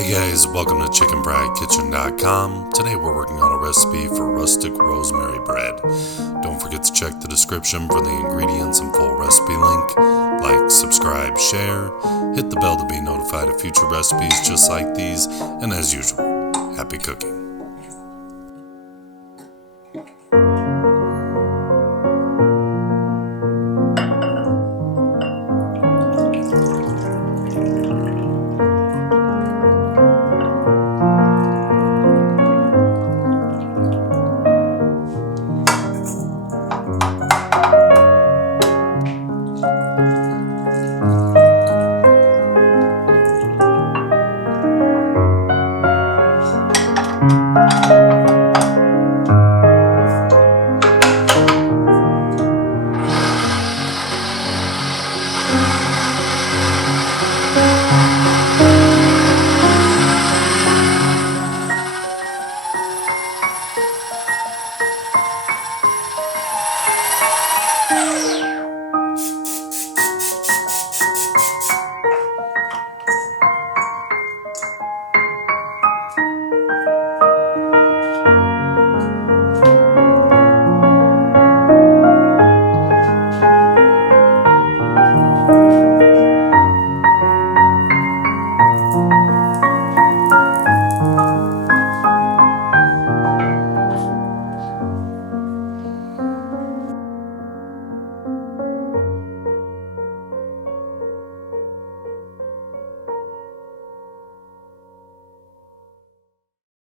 Hey guys, welcome to chickenfrykitchen.com. Today we're working on a recipe for rustic rosemary bread. Don't forget to check the description for the ingredients and full recipe link. Like, subscribe, share, hit the bell to be notified of future recipes just like these, and as usual, happy cooking.